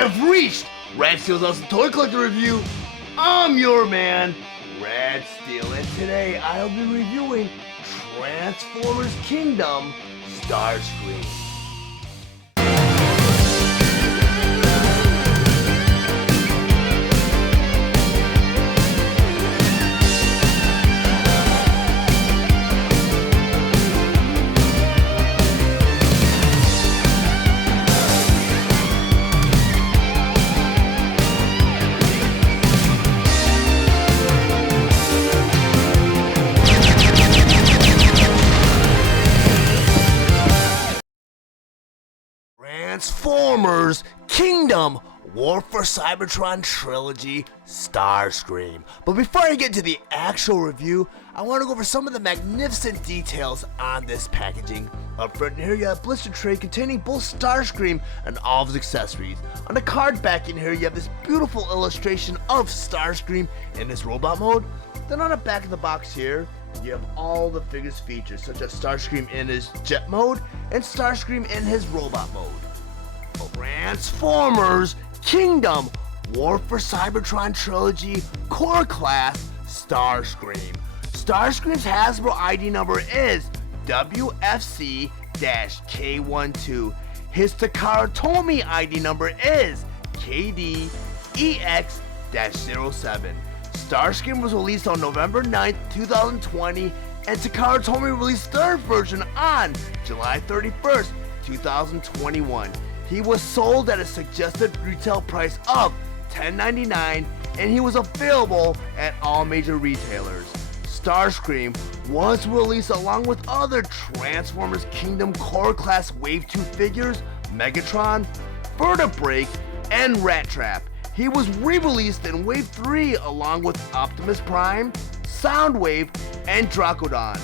have reached Red Steele's Awesome Toy Collector Review. I'm your man, Red Steele, and today I'll be reviewing Transformers Kingdom Starscream. Transformers Kingdom War for Cybertron Trilogy Starscream. But before I get to the actual review, I want to go over some of the magnificent details on this packaging. Up front here you have a blister tray containing both Starscream and all of his accessories. On the card back in here you have this beautiful illustration of Starscream in his robot mode. Then on the back of the box here, you have all the figures featured, such as Starscream in his jet mode and Starscream in his robot mode. Transformers Kingdom War for Cybertron Trilogy Core Class Starscream. Starscream's Hasbro ID number is WFC-K12. His Takara Tomy ID number is KDEX-07. Starscream was released on November 9th, 2020, and Takara Tomy released third version on July 31st, 2021. He was sold at a suggested retail price of $10.99, and he was available at all major retailers. Starscream was released along with other Transformers Kingdom Core Class Wave 2 figures, Megatron, Vertebrake, and Rat Trap. He was re-released in Wave 3 along with Optimus Prime, Soundwave, and Dracodon.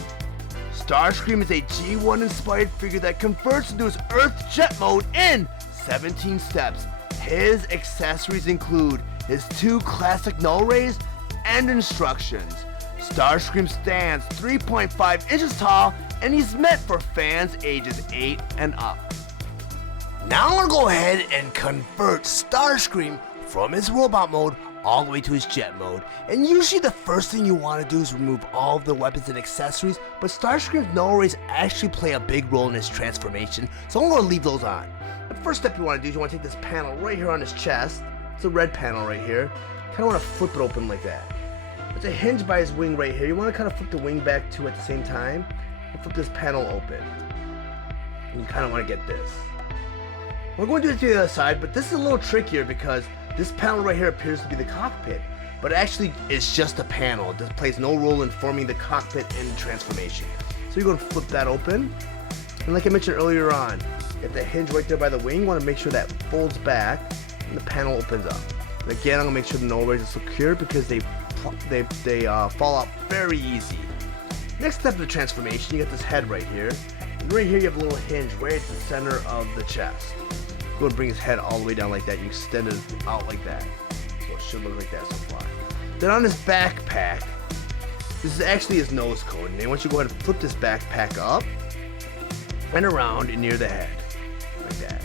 Starscream is a G1 inspired figure that converts into his Earth jet mode in 17 steps. His accessories include his two classic null rays and instructions. Starscream stands 3.5 inches tall and he's meant for fans ages 8 and up. Now I'm going to go ahead and convert Starscream from his robot mode all the way to his jet mode. And usually the first thing you want to do is remove all of the weapons and accessories, but Starscream's null rays actually play a big role in his transformation, so I'm going to leave those on. The first step you want to do is you want to take this panel right here on his chest. It's a red panel right here. Kind of want to flip it open like that. It's a hinge by his wing right here. You want to kind of flip the wing back too at the same time and flip this panel open. And you kind of want to get this. We're going to do it to the other side, but this is a little trickier because this panel right here appears to be the cockpit, but actually it's just a panel. It plays no role in forming the cockpit and transformation. So you're going to flip that open, and like I mentioned earlier on, you have that hinge right there by the wing. You want to make sure that folds back and the panel opens up. And again, I'm going to make sure the null rays are secure because they fall out very easy. Next step of the transformation, you got this head right here, and right here you have a little hinge right at the center of the chest. Go and bring his head all the way down like that. You extend it out like that. So it should look like that so far. Then on his backpack, this is actually his nose cone. And I want you to go ahead and flip this backpack up and around and near the head. Like that.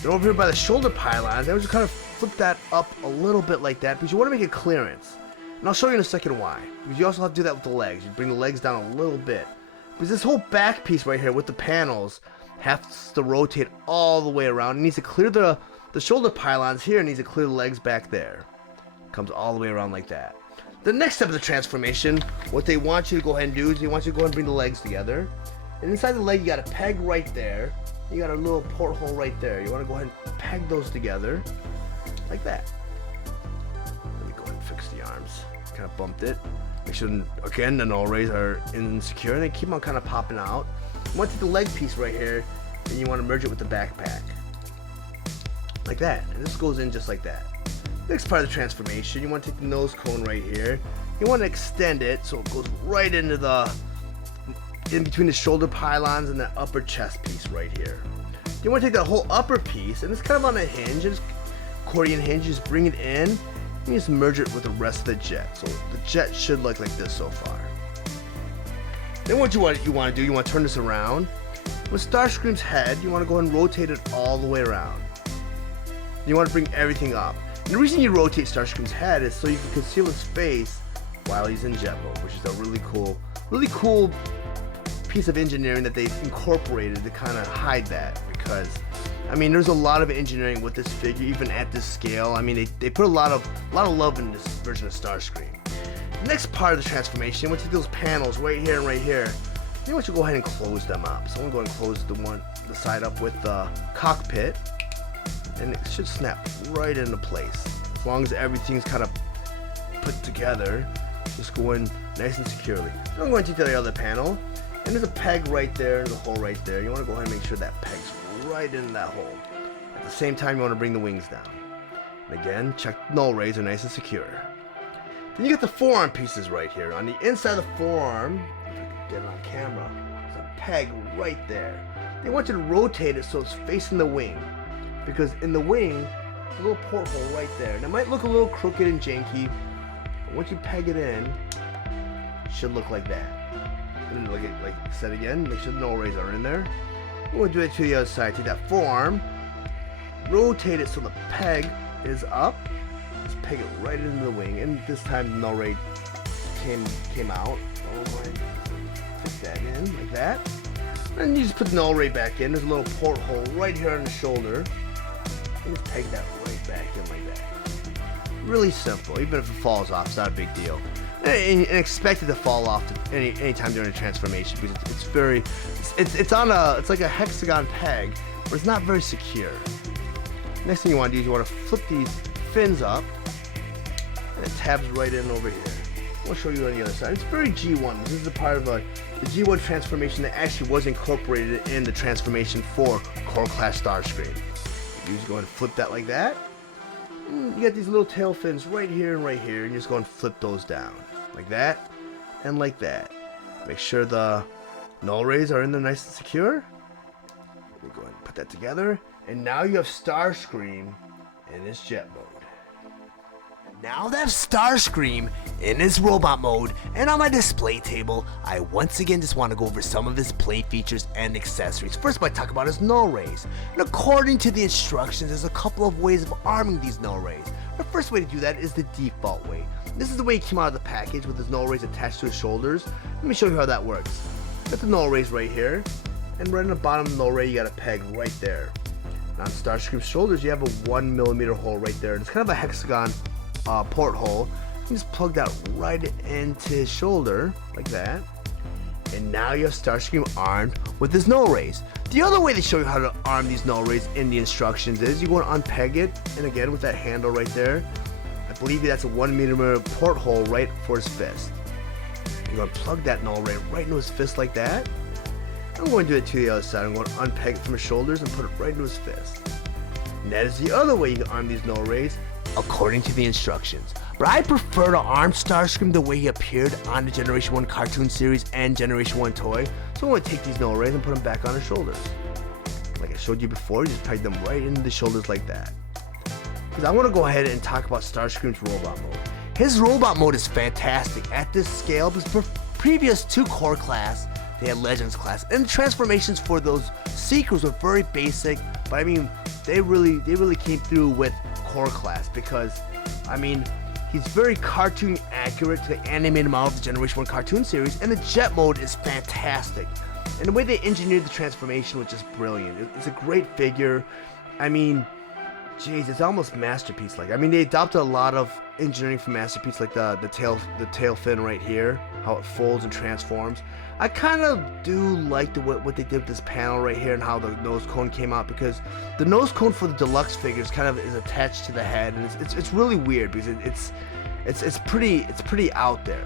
Then over here by the shoulder pylons, I would just kind of flip that up a little bit like that because you want to make a clearance. And I'll show you in a second why. Because you also have to do that with the legs. You bring the legs down a little bit. Because this whole back piece right here with the panels has to rotate all the way around. It needs to clear the shoulder pylons here. It needs to clear the legs back there. Comes all the way around like that. The next step of the transformation, what they want you to go ahead and do is they want you to go ahead and bring the legs together. And inside the leg you got a peg right there. You got a little porthole right there. You want to go ahead and peg those together like that. Let me go ahead and fix the arms. Kind of bumped it. Make sure, again, the null rays are insecure and they keep on kind of popping out. You want to take the leg piece right here and you want to merge it with the backpack. Like that. And this goes in just like that. Next part of the transformation, you want to take the nose cone right here. You want to extend it so it goes right into in between the shoulder pylons and the upper chest piece right here. You want to take that whole upper piece and it's kind of on a hinge. It's accordion hinge. You just bring it in and you just merge it with the rest of the jet. So the jet should look like this so far. Then what you want to do, you want to turn this around. With Starscream's head, you want to go ahead and rotate it all the way around. You want to bring everything up. And the reason you rotate Starscream's head is so you can conceal his face while he's in jet mode, which is a really cool piece of engineering that they've incorporated to kind of hide that. Because, I mean, there's a lot of engineering with this figure, even at this scale. I mean, they put a lot of love in this version of Starscream. The next part of the transformation, once you do those panels right here and right here, you want you to go ahead and close them up. So I'm going to go and close the side up with the cockpit, and it should snap right into place. As long as everything's kind of put together, just go in nice and securely. Then I'm going to the other panel, and there's a peg right there and a hole right there. You want to go ahead and make sure that peg's right in that hole. At the same time, you want to bring the wings down. And again, check the null rays are nice and secure. Then you get the forearm pieces right here. On the inside of the forearm, if I can get it on camera, there's a peg right there. They want you to rotate it so it's facing the wing. Because in the wing, there's a little porthole right there. And it might look a little crooked and janky, but once you peg it in, it should look like that. And like I said again, make sure the null rays are in there. We'll do it to the other side. Take that forearm, rotate it so the peg is up. Just peg it right into the wing, and this time the null ray came out. Fit that in like that. And you just put the null ray back in. There's a little porthole right here on the shoulder. And just peg that right back in like that. Really simple. Even if it falls off, it's not a big deal. And expect it to fall off any time during the transformation, because it's like a hexagon peg, but it's not very secure. Next thing you want to do is you want to flip these fins up, and it tabs right in over here. I'll show you on the other side. It's very G1. This is a part of the G1 transformation that actually was incorporated in the transformation for Core Class Starscream. You just go ahead and flip that like that. You got these little tail fins right here and right here, and you just go and flip those down like that and like that. Make sure the null rays are in there nice and secure. Let me go ahead and put that together, and now you have Starscream in his jet mode. Now that I have Starscream in his robot mode and on my display table, I once again just want to go over some of his play features and accessories. First, I talk about his null rays. And according to the instructions, there's a couple of ways of arming these null rays. The first way to do that is the default way. This is the way he came out of the package with his null rays attached to his shoulders. Let me show you how that works. Got the null rays right here, and right on the bottom of the null ray, you got a peg right there. And on Starscream's shoulders, you have a 1mm hole right there, and it's kind of a hexagon porthole. You just plug that right into his shoulder like that, and now you have Starscream armed with his null rays. The other way they show you how to arm these null rays in the instructions is you want to unpeg it, and again with that handle right there, I believe that's a 1mm porthole right for his fist. You're going to plug that null ray right into his fist like that. I'm going to do it to the other side. I'm going to unpeg it from his shoulders and put it right into his fist. And that is the other way you can arm these null rays according to the instructions. But I prefer to arm Starscream the way he appeared on the Generation 1 cartoon series and Generation 1 toy. So I'm going to take these null rays and put them back on his shoulders. Like I showed you before, you just peg them right into the shoulders like that. Because I want to go ahead and talk about Starscream's robot mode. His robot mode is fantastic at this scale because previous to Core Class, they had Legends Class, and the transformations for those Seekers were very basic. But I mean, they really came through with Core Class because, I mean, he's very cartoon accurate to the animated model of the Generation 1 cartoon series, and the jet mode is fantastic. And the way they engineered the transformation was just brilliant. It's a great figure. I mean, jeez, it's almost Masterpiece like. I mean, they adopted a lot of engineering from Masterpiece, like the tail fin right here, how it folds and transforms. I kind of do like what they did with this panel right here and how the nose cone came out, because the nose cone for the deluxe figures kind of is attached to the head, and it's really weird because it's pretty out there.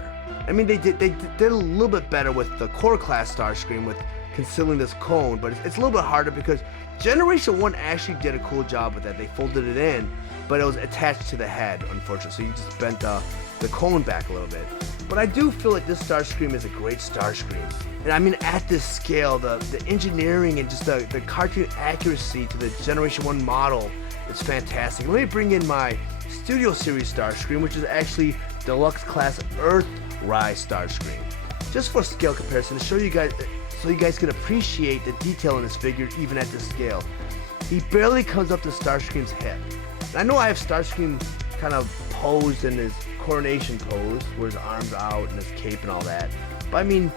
I mean, they did a little bit better with the Core Class Starscream with concealing this cone, but it's a little bit harder because Generation 1 actually did a cool job with that. They folded it in, but it was attached to the head, unfortunately, so you just bent the cone back a little bit. But I do feel like this Starscream is a great Starscream. And I mean, at this scale, the engineering and just the cartoon accuracy to the Generation 1 model is fantastic. Let me bring in my Studio Series Starscream, which is actually Deluxe Class Earthrise Starscream. Just for scale comparison, to show you guys, so you guys can appreciate the detail in this figure even at this scale. He barely comes up to Starscream's hip. And I know I have Starscream kind of posed in his coronation pose, where his arms are out and his cape and all that. But I mean,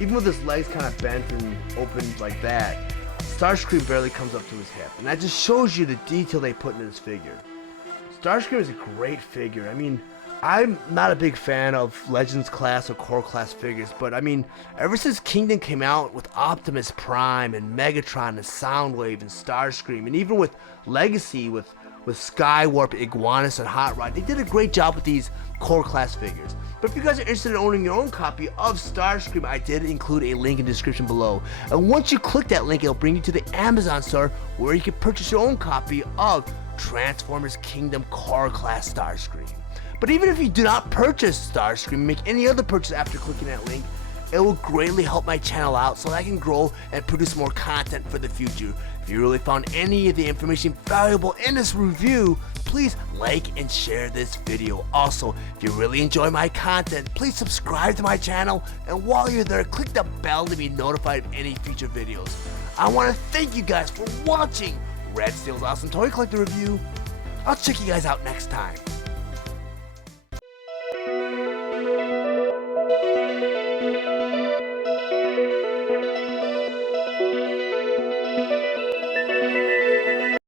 even with his legs kind of bent and open like that, Starscream barely comes up to his hip. And that just shows you the detail they put into this figure. Starscream is a great figure. I mean, I'm not a big fan of Legends class or Core class figures, but I mean, ever since Kingdom came out with Optimus Prime and Megatron and Soundwave and Starscream, and even with Legacy with Skywarp, Iguanus, and Hot Rod, they did a great job with these Core class figures. But if you guys are interested in owning your own copy of Starscream, I did include a link in the description below. And once you click that link, it'll bring you to the Amazon store where you can purchase your own copy of Transformers Kingdom Core class Starscream. But even if you do not purchase Starscream and make any other purchase after clicking that link, it will greatly help my channel out so that I can grow and produce more content for the future. If you really found any of the information valuable in this review, please like and share this video. Also, if you really enjoy my content, please subscribe to my channel, and while you're there, click the bell to be notified of any future videos. I want to thank you guys for watching Red Steele's Awesome Toy Collector Review. I'll check you guys out next time.